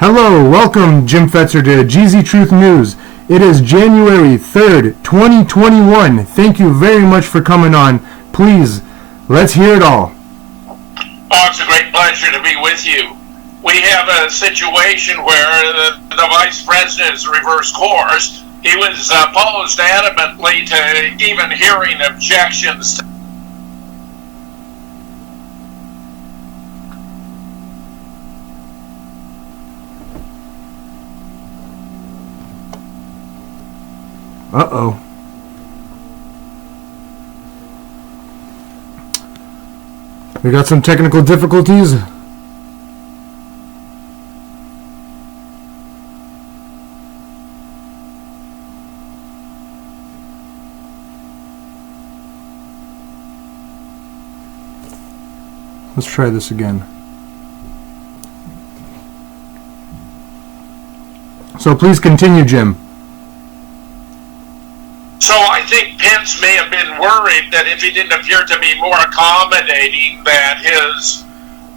Hello, welcome Jim Fetzer to Geezy Truth News. It is January 3rd, 2021. Thank you very much for coming on. Please, let's hear it all. Oh, it's a great pleasure to be with you. We have a situation where the Vice President's reversed course. He was opposed adamantly to even hearing objections. Uh-oh. We got some technical difficulties. Let's try this again. So please continue, Jim. So I think Pence may have been worried that if he didn't appear to be more accommodating, that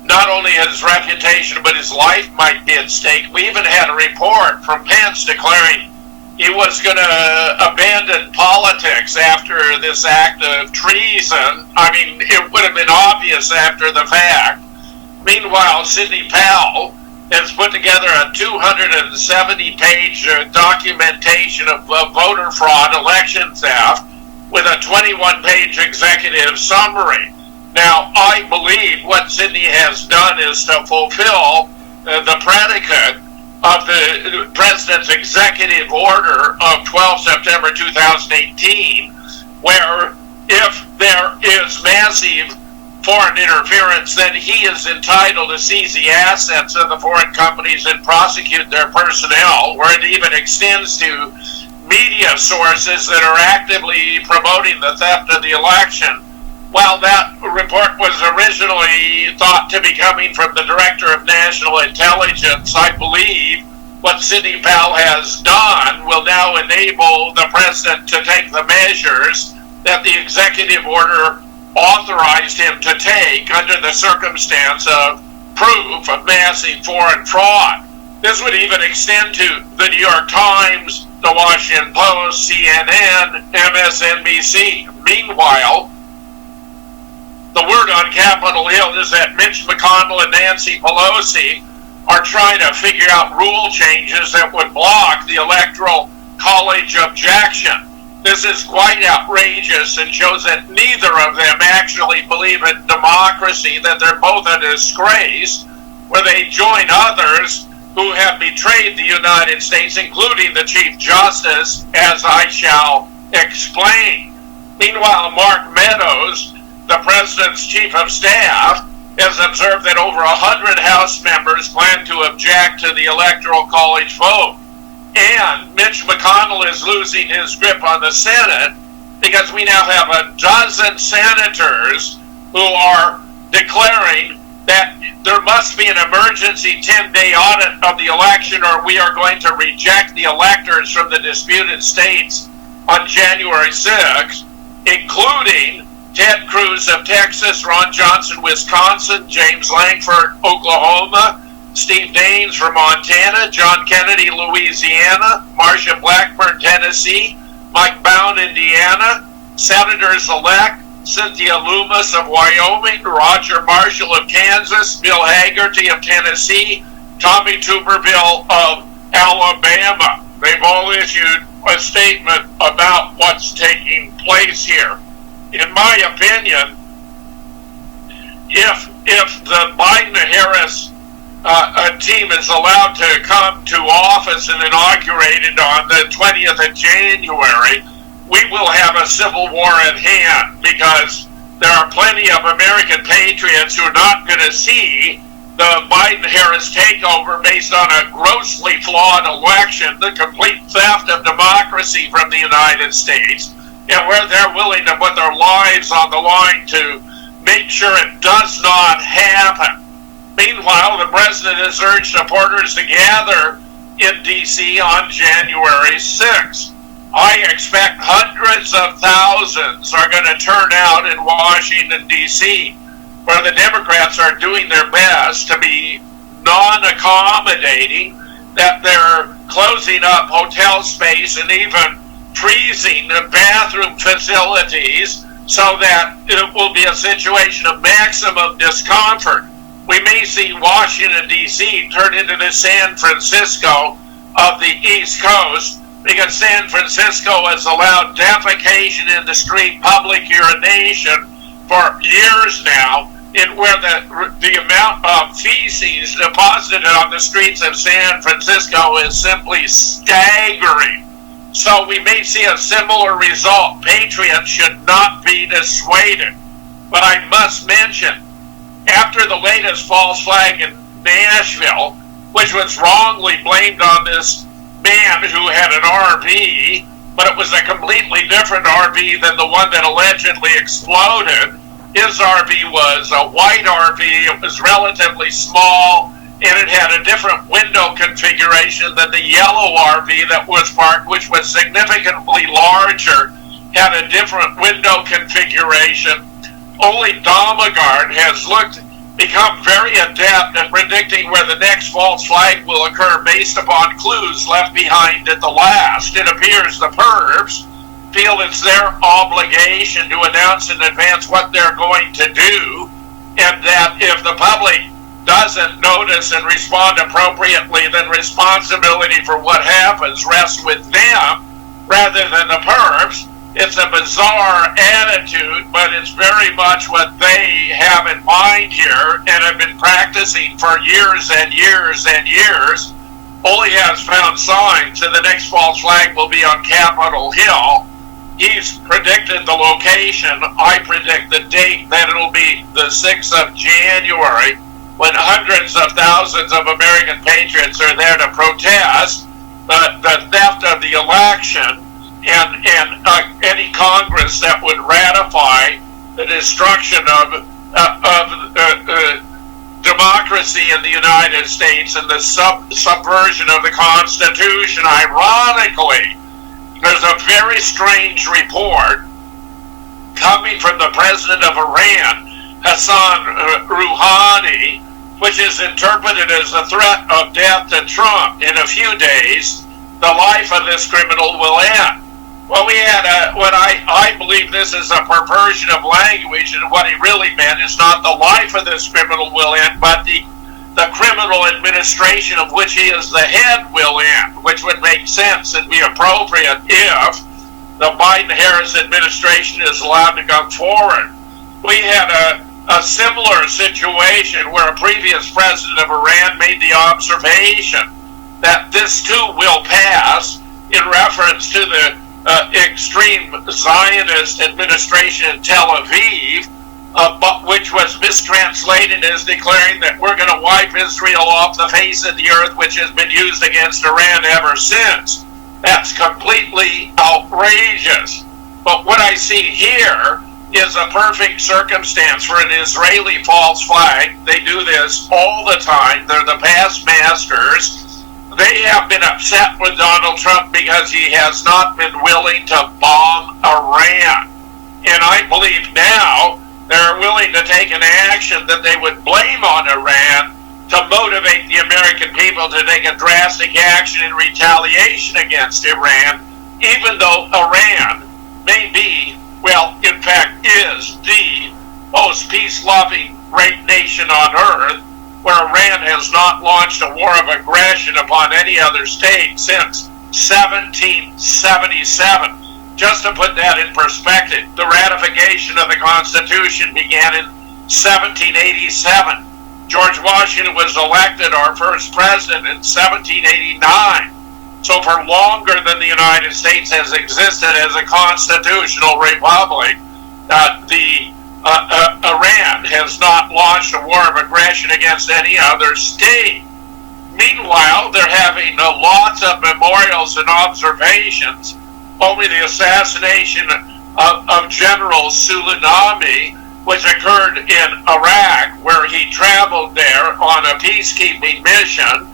not only his reputation but his life might be at stake. We even had a report from Pence declaring he was going to abandon politics after this act of treason. I mean, it would have been obvious after the fact. Meanwhile, Sidney Powell has put together a 270-page documentation of voter fraud, election theft, with a 21-page executive summary. Now, I believe what Sidney has done is to fulfill the predicate of the President's executive order of 12 September 2018, where if there is massive foreign interference, then he is entitled to seize the assets of the foreign companies and prosecute their personnel, where it even extends to media sources that are actively promoting the theft of the election. While that report was originally thought to be coming from the Director of National Intelligence, I believe what Sidney Powell has done will now enable the President to take the measures that the executive order authorized him to take under the circumstance of proof of massive foreign fraud. This would even extend to the New York Times, the Washington Post, CNN, MSNBC. Meanwhile, the word on Capitol Hill is that Mitch McConnell and Nancy Pelosi are trying to figure out rule changes that would block the Electoral College objection. This is quite outrageous and shows that neither of them actually believe in democracy, that they're both a disgrace, where they join others who have betrayed the United States, including the Chief Justice, as I shall explain. Meanwhile, Mark Meadows, the President's Chief of Staff, has observed that over 100 House members plan to object to the Electoral College vote. And Mitch McConnell is losing his grip on the Senate because we now have a dozen senators who are declaring that there must be an emergency 10-day audit of the election, or we are going to reject the electors from the disputed states on January 6th, including Ted Cruz of Texas, Ron Johnson, Wisconsin, James Langford, Oklahoma, Steve Daines from Montana, John Kennedy, Louisiana, Marsha Blackburn, Tennessee, Mike Bound, Indiana, Senators-elect Cynthia Lummis of Wyoming, Roger Marshall of Kansas, Bill Hagerty of Tennessee, Tommy Tuberville of Alabama. They've all issued a statement about what's taking place here. In my opinion, if the Biden-Harris team is allowed to come to office and inaugurated on the 20th of January, we will have a civil war at hand, because there are plenty of American patriots who are not going to see the Biden-Harris takeover based on a grossly flawed election, the complete theft of democracy from the United States, and where they're willing to put their lives on the line to make sure it does not happen. Meanwhile, the President has urged supporters to gather in D.C. on January 6th. I expect hundreds of thousands are going to turn out in Washington, D.C., where the Democrats are doing their best to be non-accommodating, that they're closing up hotel space and even freezing the bathroom facilities so that it will be a situation of maximum discomfort. We may see Washington, D.C. turn into the San Francisco of the East Coast, because San Francisco has allowed defecation in the street, public urination for years now, in where the amount of feces deposited on the streets of San Francisco is simply staggering. So we may see a similar result. Patriots should not be dissuaded. But I must mention, after the latest false flag in Nashville, which was wrongly blamed on this man who had an RV, but it was a completely different RV than the one that allegedly exploded. His RV was a white RV. It was relatively small, and it had a different window configuration than the yellow RV that was parked, which was significantly larger, had a different window configuration. Only Domagard has become very adept at predicting where the next false flag will occur based upon clues left behind at the last. It appears the perps feel it's their obligation to announce in advance what they're going to do, and that if the public doesn't notice and respond appropriately, then responsibility for what happens rests with them rather than the perps. It's a bizarre attitude, but it's very much what they have in mind here and have been practicing for years and years and years. Ole has found signs that the next false flag will be on Capitol Hill. He's predicted the location. I predict the date, that it'll be the 6th of January, when hundreds of thousands of American patriots are there to protest the theft of the election and any Congress that would ratify the destruction of democracy in the United States and the subversion of the Constitution. Ironically, there's a very strange report coming from the president of Iran, Hassan Rouhani, which is interpreted as a threat of death to Trump. In a few days, the life of this criminal will end. Well, we had what I believe this is a perversion of language, and what he really meant is not the life of this criminal will end, but the criminal administration of which he is the head will end, which would make sense and be appropriate if the Biden-Harris administration is allowed to come forward. We had a similar situation where a previous president of Iran made the observation that this too will pass, in reference to the extreme Zionist administration in Tel Aviv, but which was mistranslated as declaring that we're going to wipe Israel off the face of the earth, which has been used against Iran ever since. That's completely outrageous. But what I see here is a perfect circumstance for an Israeli false flag. They do this all the time. They're the past masters. They have been upset with Donald Trump because he has not been willing to bomb Iran. And I believe now they're willing to take an action that they would blame on Iran to motivate the American people to take a drastic action in retaliation against Iran, even though Iran may be, well, in fact, is the most peace-loving great nation on earth, where Iran has not launched a war of aggression upon any other state since 1777. Just to put that in perspective, the ratification of the Constitution began in 1787. George Washington was elected our first president in 1789. So for longer than the United States has existed as a constitutional republic, Iran has not launched a war of aggression against any other state. Meanwhile, they're having lots of memorials and observations over the assassination of General Soleimani, which occurred in Iraq, where he traveled there on a peacekeeping mission.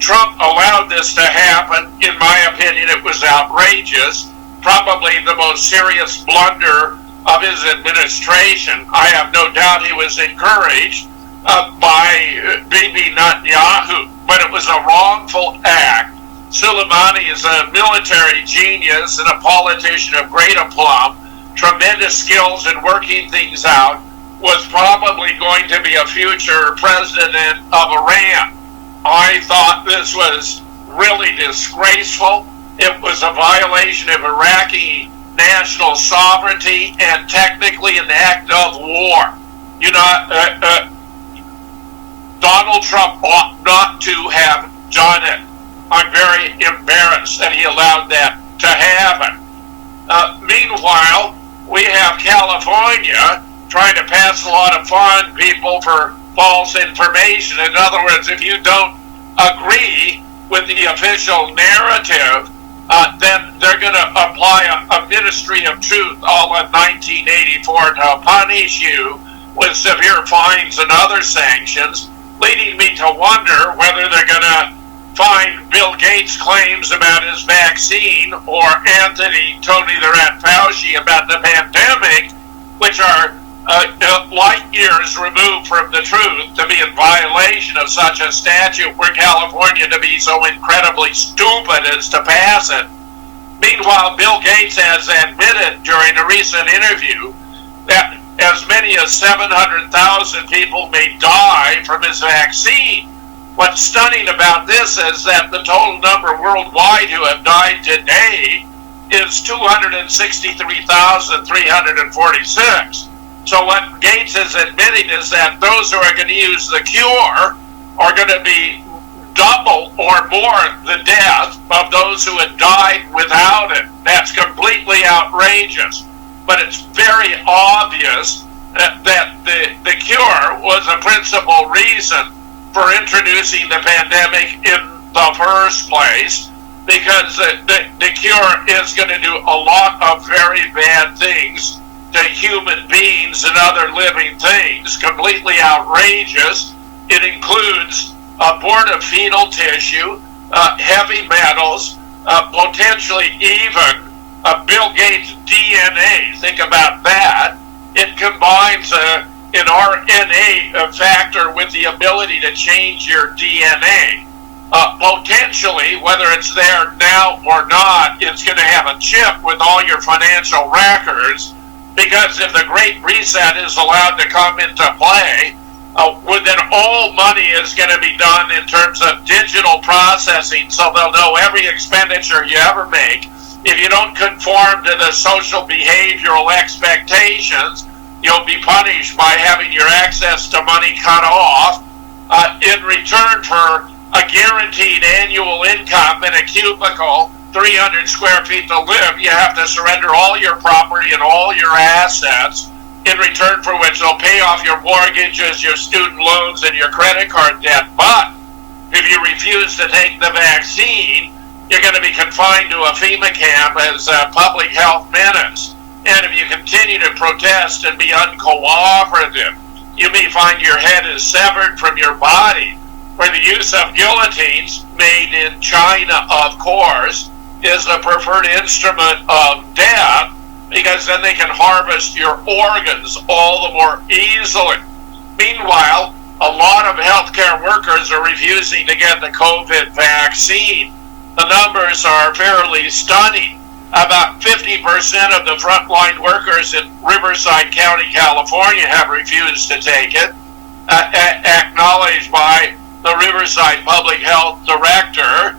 Trump allowed this to happen. In my opinion, it was outrageous, probably the most serious blunder of his administration. I have no doubt he was encouraged by Bibi Netanyahu, but it was a wrongful act. Soleimani is a military genius and a politician of great aplomb, tremendous skills in working things out, was probably going to be a future president of Iran. I thought this was really disgraceful. It was a violation of Iraqi national sovereignty and technically an act of war. You know, Donald Trump ought not to have done it. I'm very embarrassed that he allowed that to happen. Meanwhile, we have California trying to pass a lot of fund people for false information. In other words, if you don't agree with the official narrative, then they're going to apply a ministry of truth all in 1984 to punish you with severe fines and other sanctions, leading me to wonder whether they're going to find Bill Gates' claims about his vaccine or Tony the Rat Fauci about the pandemic, which are light years removed from the truth, to be in violation of such a statute were California to be so incredibly stupid as to pass it. Meanwhile, Bill Gates has admitted during a recent interview that as many as 700,000 people may die from his vaccine. What's stunning about this is that the total number worldwide who have died today is 263,346. So what Gates is admitting is that those who are going to use the cure are going to be double or more the death of those who had died without it. That's completely outrageous. But it's very obvious that the cure was a principal reason for introducing the pandemic in the first place, because the cure is going to do a lot of very bad things to human beings and other living things, completely outrageous. It includes abortifetal tissue, heavy metals, potentially even Bill Gates' DNA. Think about that. It combines an RNA factor with the ability to change your DNA. Potentially, whether it's there now or not, it's going to have a chip with all your financial records, because if the Great Reset is allowed to come into play, then all money is going to be done in terms of digital processing, so they'll know every expenditure you ever make. If you don't conform to the social behavioral expectations, you'll be punished by having your access to money cut off. In return for a guaranteed annual income in a cubicle, 300 square feet to live, you have to surrender all your property and all your assets, in return for which they'll pay off your mortgages, your student loans, and your credit card debt. But if you refuse to take the vaccine, you're going to be confined to a FEMA camp as a public health menace. And if you continue to protest and be uncooperative, you may find your head is severed from your body, where the use of guillotines, made in China, of course, is the preferred instrument of death, because then they can harvest your organs all the more easily. Meanwhile, a lot of healthcare workers are refusing to get the COVID vaccine. The numbers are fairly stunning. About 50% of the frontline workers in Riverside County, California, have refused to take it, acknowledged by the Riverside Public Health Director.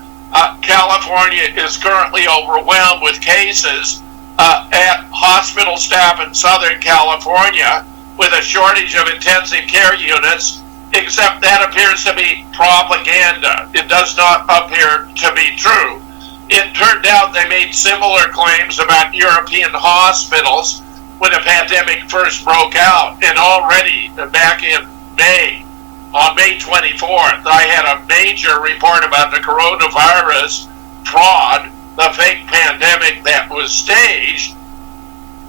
California is currently overwhelmed with cases at hospital staff in Southern California, with a shortage of intensive care units, except that appears to be propaganda. It does not appear to be true. It turned out they made similar claims about European hospitals when the pandemic first broke out, and already back in May, on May 24th, I had a major report about the coronavirus fraud, the fake pandemic that was staged,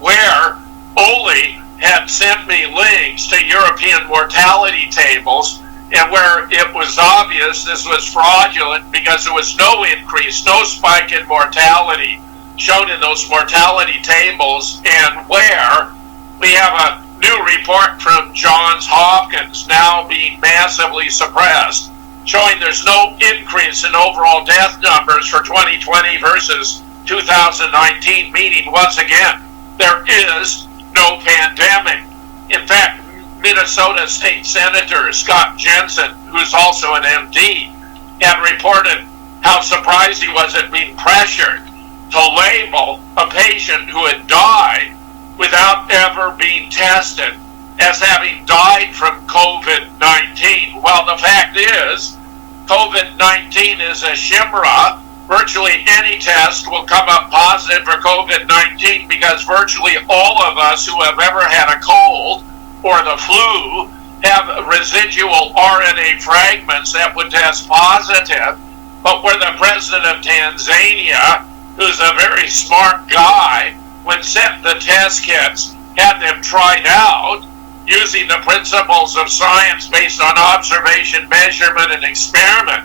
where Oli had sent me links to European mortality tables, and where it was obvious this was fraudulent because there was no increase, no spike in mortality shown in those mortality tables, and where we have a new report from Johns Hopkins, now being massively suppressed, showing there's no increase in overall death numbers for 2020 versus 2019, meaning, once again, there is no pandemic. In fact, Minnesota State Senator Scott Jensen, who's also an MD, had reported how surprised he was at being pressured to label a patient who had died without ever being tested as having died from COVID-19. Well, the fact is, COVID-19 is a chimera. Virtually any test will come up positive for COVID-19 because virtually all of us who have ever had a cold or the flu have residual RNA fragments that would test positive. But where the president of Tanzania, who's a very smart guy, when sent the test kits, had them tried out using the principles of science based on observation, measurement, and experiment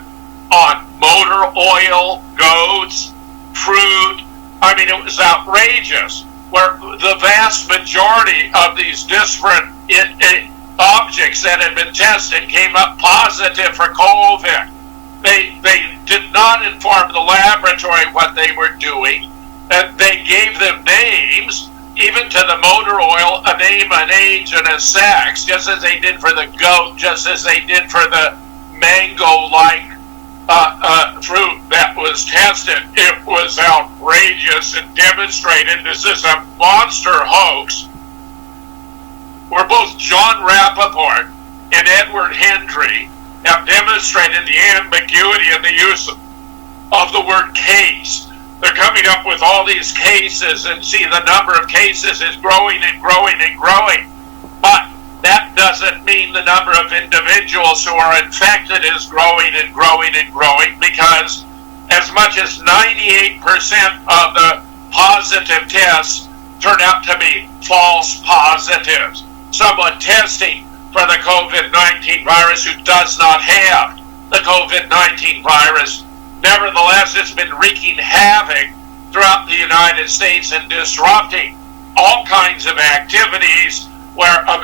on motor oil, goats, fruit. I mean, it was outrageous, where the vast majority of these disparate objects that had been tested came up positive for COVID. They did not inform the laboratory what they were doing, and they gave them names, even to the motor oil, a name, an age, and a sex, just as they did for the goat, just as they did for the mango-like fruit that was tested. It was outrageous and demonstrated this is a monster hoax where both John Rappaport and Edward Hendry have demonstrated the ambiguity in the use of the word case. They're coming up with all these cases, and see, the number of cases is growing and growing and growing. But that doesn't mean the number of individuals who are infected is growing and growing and growing, because as much as 98% of the positive tests turn out to be false positives. Someone testing for the COVID-19 virus who does not have the COVID-19 virus. Nevertheless, it's been wreaking havoc throughout the United States and disrupting all kinds of activities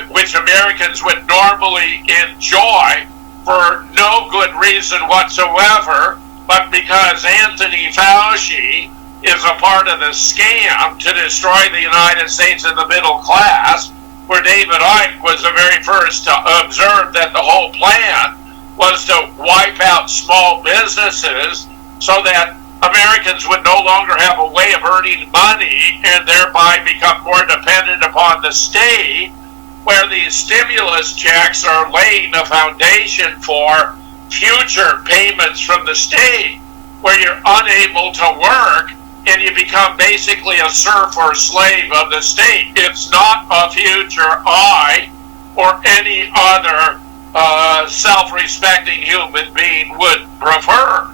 which Americans would normally enjoy for no good reason whatsoever, but because Anthony Fauci is a part of the scam to destroy the United States and the middle class, where David Icke was the very first to observe that the whole plan was to wipe out small businesses so that Americans would no longer have a way of earning money and thereby become more dependent upon the state, where these stimulus checks are laying a foundation for future payments from the state, where you're unable to work and you become basically a serf or slave of the state. It's not a future I or any other self-respecting human being would prefer.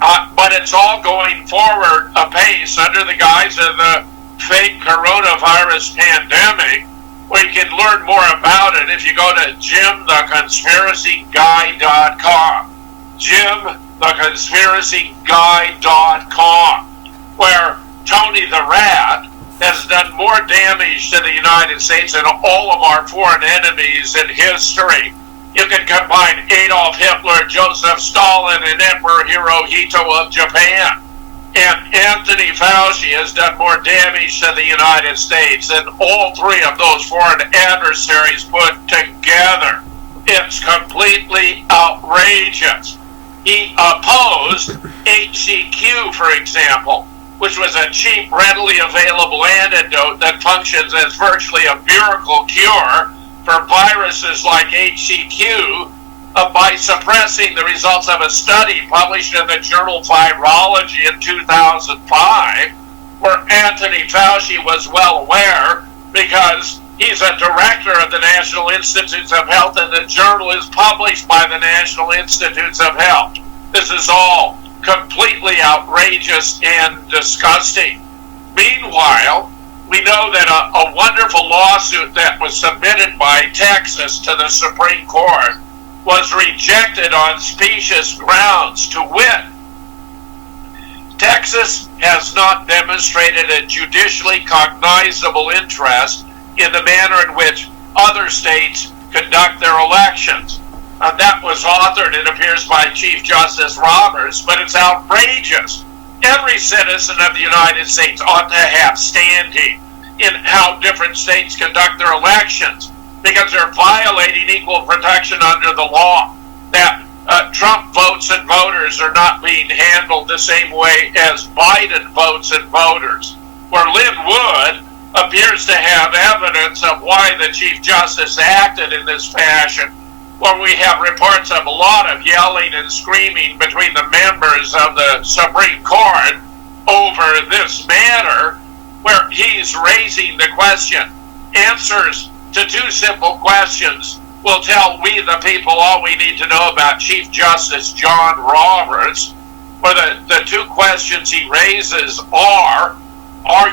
But it's all going forward apace under the guise of the fake coronavirus pandemic, where you can learn more about it if you go to JimTheConspiracyGuy.com. JimTheConspiracyGuy.com, where Tony the Rat has done more damage to the United States than all of our foreign enemies in history. You can combine Adolf Hitler, Joseph Stalin, and Emperor Hirohito of Japan. And Anthony Fauci has done more damage to the United States than all three of those foreign adversaries put together. It's completely outrageous. He opposed HCQ, for example, which was a cheap, readily available antidote that functions as virtually a miracle cure for viruses like HCQ, by suppressing the results of a study published in the journal Virology in 2005, where Anthony Fauci was well aware because he's a director of the National Institutes of Health and the journal is published by the National Institutes of Health. This is all completely outrageous and disgusting. Meanwhile, we know that a wonderful lawsuit that was submitted by Texas to the Supreme Court was rejected on specious grounds. To wit, Texas has not demonstrated a judicially cognizable interest in the manner in which other states conduct their elections. That was authored, it appears, by Chief Justice Roberts, but it's outrageous. Every citizen of the United States ought to have standing in how different states conduct their elections, because they're violating equal protection under the law. That Trump votes and voters are not being handled the same way as Biden votes and voters, where Lynn Wood appears to have evidence of why the Chief Justice acted in this fashion, where we have reports of a lot of yelling and screaming between the members of the Supreme Court over this matter, where he's raising the question. Answers to two simple questions will tell we the people all we need to know about Chief Justice John Roberts. Where the two questions he raises are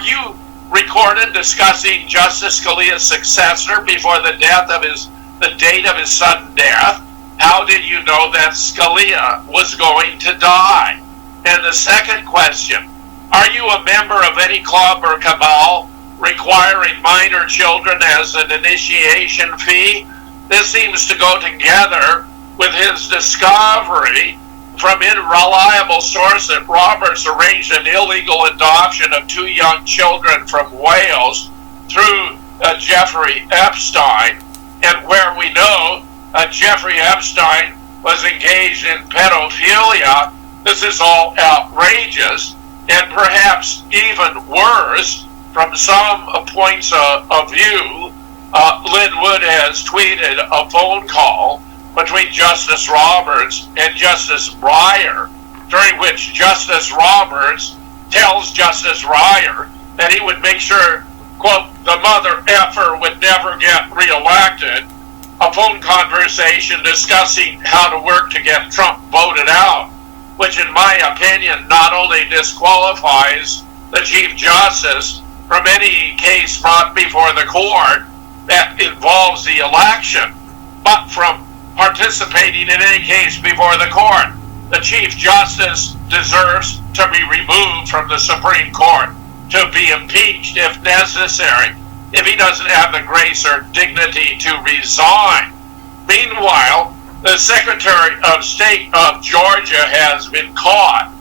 you recorded discussing Justice Scalia's successor before the date of his sudden death? How did you know that Scalia was going to die? And the second question, are you a member of any club or cabal requiring minor children as an initiation fee? This seems to go together with his discovery from unreliable source that Roberts arranged an illegal adoption of two young children from Wales through Jeffrey Epstein, and where we know Jeffrey Epstein was engaged in pedophilia. This is all outrageous, and perhaps even worse, from some points of view. Lynn Wood has tweeted a phone call between Justice Roberts and Justice Breyer, during which Justice Roberts tells Justice Breyer that he would make sure, quote, the mother effer would never get reelected. A phone conversation discussing how to work to get Trump voted out, which in my opinion not only disqualifies the Chief Justice from any case brought before the court that involves the election, but from participating in any case before the court. The Chief Justice deserves to be removed from the Supreme Court, to be impeached if necessary, if he doesn't have the grace or dignity to resign. Meanwhile, the Secretary of State of Georgia has been caught.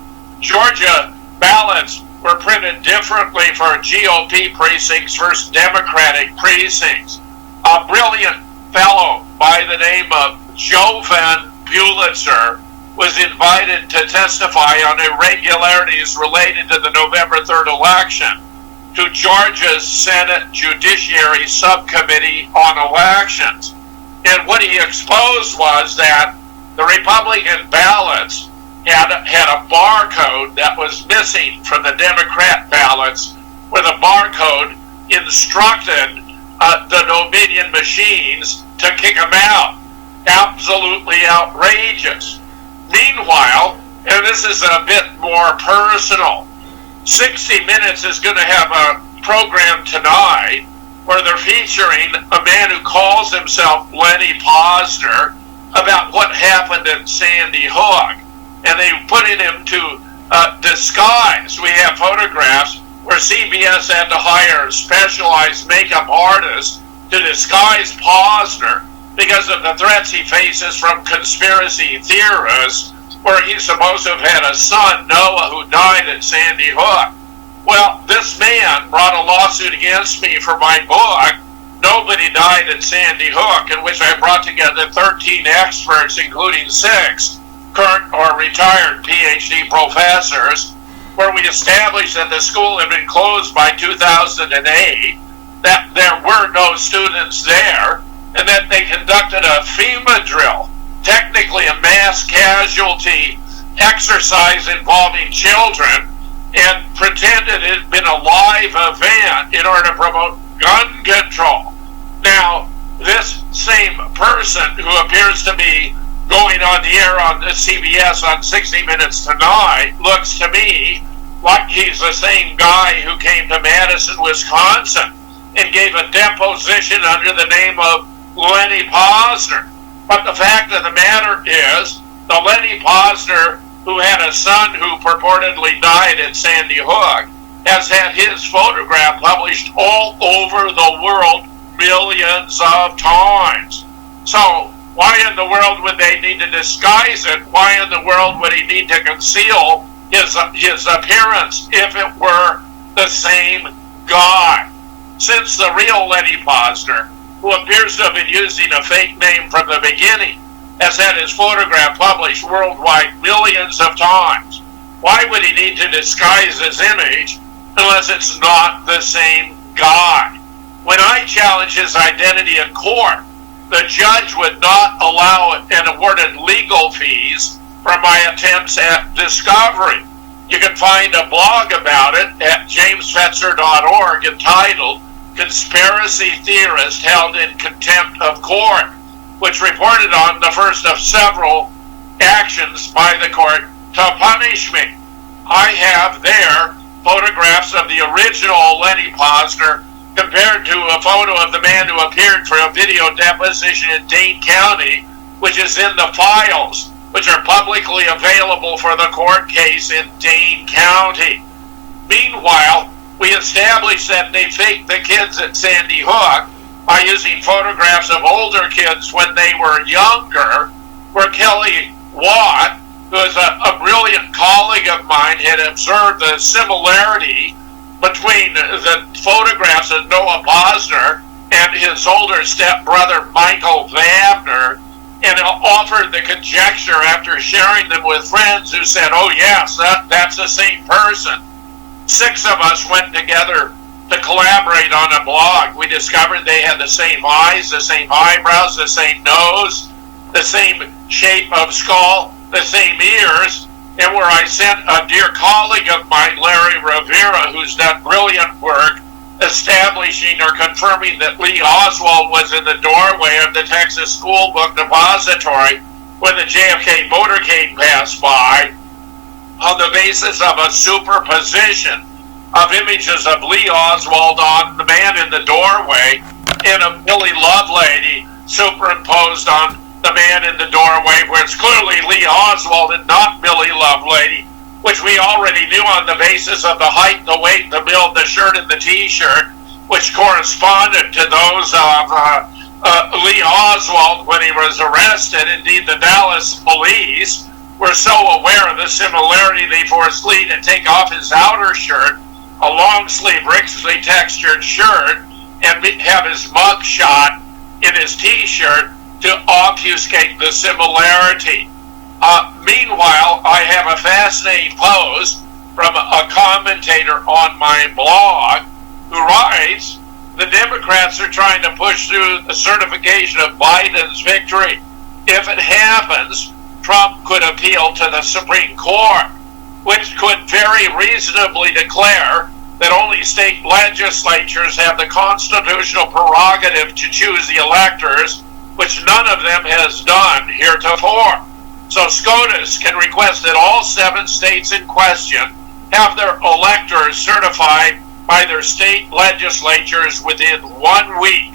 Georgia ballots were printed differently for GOP precincts versus Democratic precincts. A brilliant fellow by the name of Jovan Pulitzer was invited to testify on irregularities related to the November 3rd election to Georgia's Senate Judiciary Subcommittee on Elections. And what he exposed was that the Republican ballots had a barcode that was missing from the Democrat ballots, where the barcode instructed the Dominion machines to kick them out. Absolutely outrageous. Meanwhile, and this is a bit more personal, 60 Minutes is going to have a program tonight where they're featuring a man who calls himself Lenny Posner about what happened in Sandy Hook. And they put him to disguise. We have photographs where CBS had to hire specialized makeup artists to disguise Posner because of the threats he faces from conspiracy theorists, where he's supposed to have had a son, Noah, who died at Sandy Hook. Well, this man brought a lawsuit against me for my book, Nobody Died at Sandy Hook, in which I brought together 13 experts, including 6 current or retired PhD professors, where we established that the school had been closed by 2008, that there were no students there, and that they conducted a FEMA drill, technically a mass casualty exercise involving children, and pretended it had been a live event in order to promote gun control. Now, this same person who appears to be going on the air on the CBS on 60 Minutes tonight looks to me like he's the same guy who came to Madison, Wisconsin and gave a deposition under the name of Lenny Posner. But the fact of the matter is, the Lenny Posner who had a son who purportedly died at Sandy Hook has had his photograph published all over the world millions of times. So why in the world would they need to disguise it? Why in the world would he need to conceal his appearance if it were the same guy? Since the real Lenny Posner, who appears to have been using a fake name from the beginning, has had his photograph published worldwide millions of times, why would he need to disguise his image unless it's not the same guy? When I challenged his identity in court, the judge would not allow it and awarded legal fees for my attempts at discovery. You can find a blog about it at jamesfetzer.org entitled Conspiracy Theorist Held in Contempt of Court, which reported on the first of several actions by the court to punish me. I have there photographs of the original Lenny Posner compared to a photo of the man who appeared for a video deposition in Dane County, which is in the files, which are publicly available for the court case in Dane County. Meanwhile, we established that they faked the kids at Sandy Hook by using photographs of older kids when they were younger, where Kelly Watt, who is a brilliant colleague of mine, had observed the similarity between the photographs of Noah Posner and his older stepbrother Michael Wagner, and offered the conjecture after sharing them with friends who said, oh yes, that's the same person. 6 of us went together to collaborate on a blog. We discovered they had the same eyes, the same eyebrows, the same nose, the same shape of skull, the same ears, and where I sent a dear colleague of mine, Larry Rivera, who's done brilliant work establishing or confirming that Lee Oswald was in the doorway of the Texas School Book Depository when the JFK motorcade passed by, on the basis of a superposition of images of Lee Oswald on the man in the doorway and of Billy Lovelady superimposed on the man in the doorway, where it's clearly Lee Oswald and not Billy Lovelady, which we already knew on the basis of the height, the weight, the build, the shirt, and the T-shirt, which corresponded to those of Lee Oswald when he was arrested. Indeed, the Dallas police were so aware of the similarity, they forced Lee to take off his outer shirt, a long-sleeve, richly textured shirt, and have his mug shot in his T-shirt to obfuscate the similarity. Meanwhile, I have a fascinating post from a commentator on my blog who writes, the Democrats are trying to push through the certification of Biden's victory. If it happens, Trump could appeal to the Supreme Court, which could very reasonably declare that only state legislatures have the constitutional prerogative to choose the electors, which none of them has done heretofore. So SCOTUS can request that all 7 states in question have their electors certified by their state legislatures within 1 week.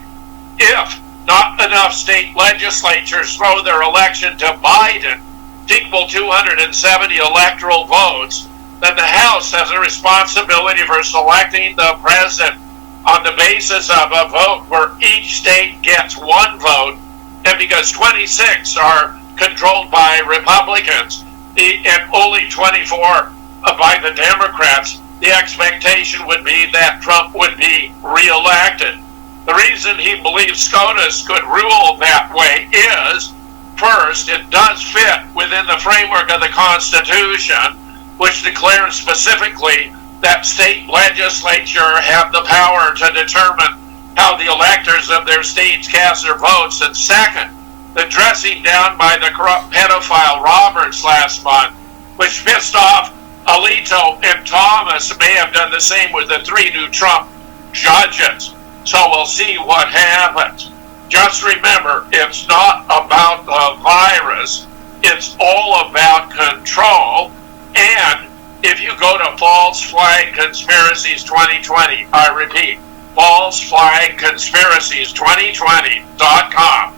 If not enough state legislatures throw their election to Biden to equal 270 electoral votes, then the House has a responsibility for selecting the president on the basis of a vote where each state gets 1 vote, and because 26 are controlled by Republicans and only 24 by the Democrats, the expectation would be that Trump would be reelected. The reason he believes SCOTUS could rule that way is, first, it does fit within the framework of the Constitution, which declares specifically that state legislature have the power to determine how the electors of their states cast their votes. And second, the dressing down by the corrupt pedophile Roberts last month, which pissed off Alito and Thomas, may have done the same with the 3 new Trump judges. So we'll see what happens. Just remember, it's not about the virus. It's all about control. And if you go to False Flag Conspiracies 2020, I repeat, falseflagconspiracies2020.com,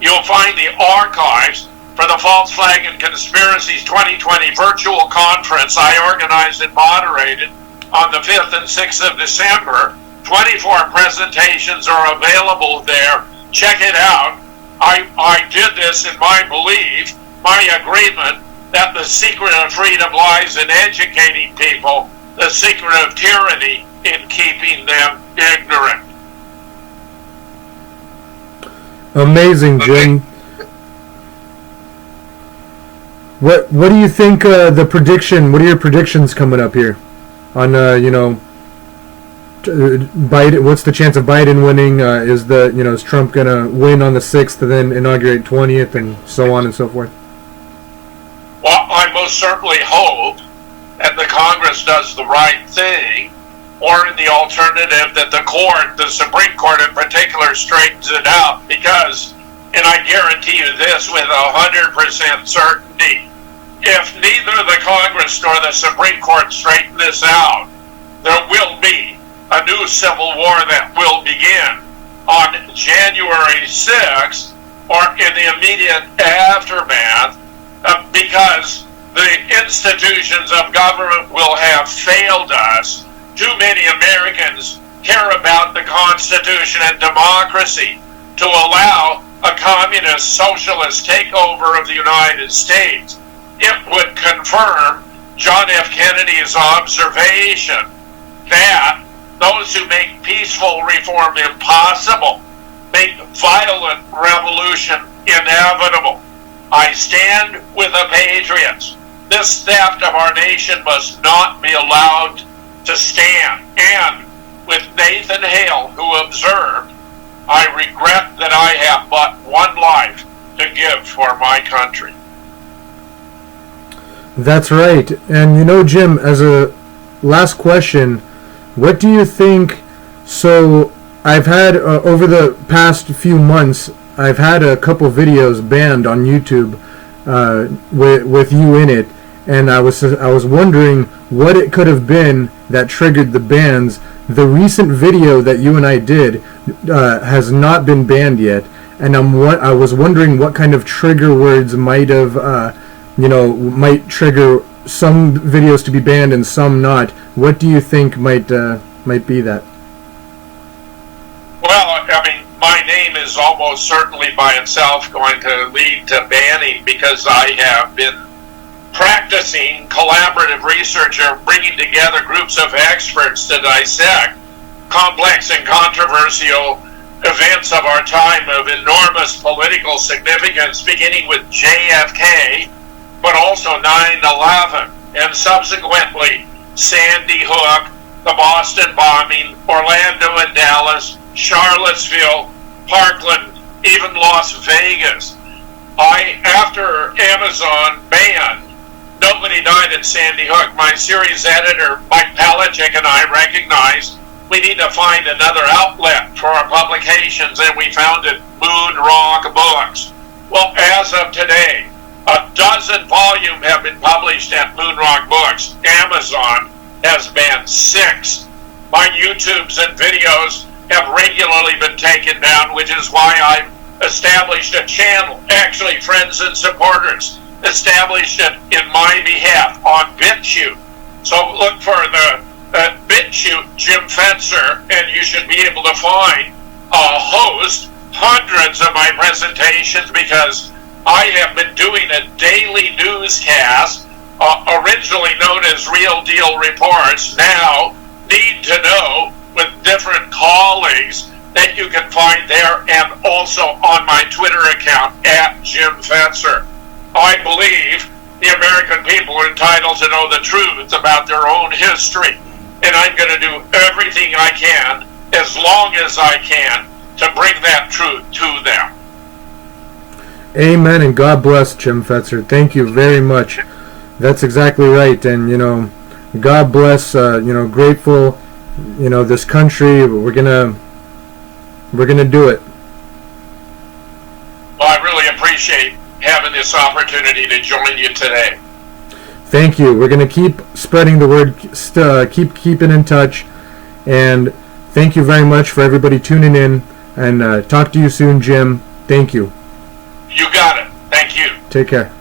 you'll find the archives for the False Flag and Conspiracies 2020 virtual conference I organized and moderated on the 5th and 6th of December 24 presentations are available there. Check it out. I did this in my belief, my agreement, that the secret of freedom lies in educating people, the secret of tyranny in keeping them ignorant. Amazing, Jim. What do you think the prediction? What are your predictions coming up here on Biden? What's the chance of Biden winning? Is Trump gonna win on the 6th and then inaugurate 20th and so on and so forth? Well, I most certainly hope that the Congress does the right thing, or in the alternative that the Supreme Court in particular, straightens it out, because, and I guarantee you this with 100% certainty, if neither the Congress nor the Supreme Court straighten this out, there will be a new civil war that will begin on January 6th or in the immediate aftermath, because the institutions of government will have failed us. Too many Americans care about the Constitution and democracy to allow a communist socialist takeover of the United States. It would confirm John F. Kennedy's observation that those who make peaceful reform impossible make violent revolution inevitable. I stand with the patriots. This theft of our nation must not be allowed to stand. And with Nathan Hale, who observed, I regret that I have but one life to give for my country. That's right. And Jim, as a last question, what do you think? So I've had over the past few months, I've had a couple videos banned on YouTube with you in it, and I was wondering what it could have been that triggered the bans. The recent video that you and I did has not been banned yet, and I was wondering what kind of trigger words might have might trigger some videos to be banned and some not. What do you think might be that? Well, I mean, my name is almost certainly by itself going to lead to banning, because I have been practicing collaborative research, or bringing together groups of experts to dissect complex and controversial events of our time of enormous political significance, beginning with JFK, but also 9/11, and subsequently Sandy Hook, the Boston bombing, Orlando and Dallas, Charlottesville, Parkland, even Las Vegas. After Amazon banned Nobody Died at Sandy Hook, my series editor, Mike Palachick, and I recognized we need to find another outlet for our publications, and we founded Moon Rock Books. Well, as of today, 12 volumes have been published at Moon Rock Books. Amazon has banned 6. My YouTubes and videos have regularly been taken down, which is why I've established a channel, actually friends and supporters established it in my behalf on BitChute. So look for the BitChute Jim Fetzer, and you should be able to find host hundreds of my presentations, because I have been doing a daily newscast, originally known as Real Deal Reports, now Need to Know, with different colleagues that you can find there, and also on my Twitter account at Jim Fetzer. I believe the American people are entitled to know the truth about their own history, and I'm going to do everything I can, as long as I can, to bring that truth to them. Amen, and God bless, Jim Fetzer. Thank you very much. That's exactly right, and God bless. Grateful. This country. We're gonna do it. Well, I really appreciate having this opportunity to join you today. Thank you. We're going to keep spreading the word, keep keeping in touch, and thank you very much for everybody tuning in, and talk to you soon, Jim. Thank you. You got it. Thank you. Take care.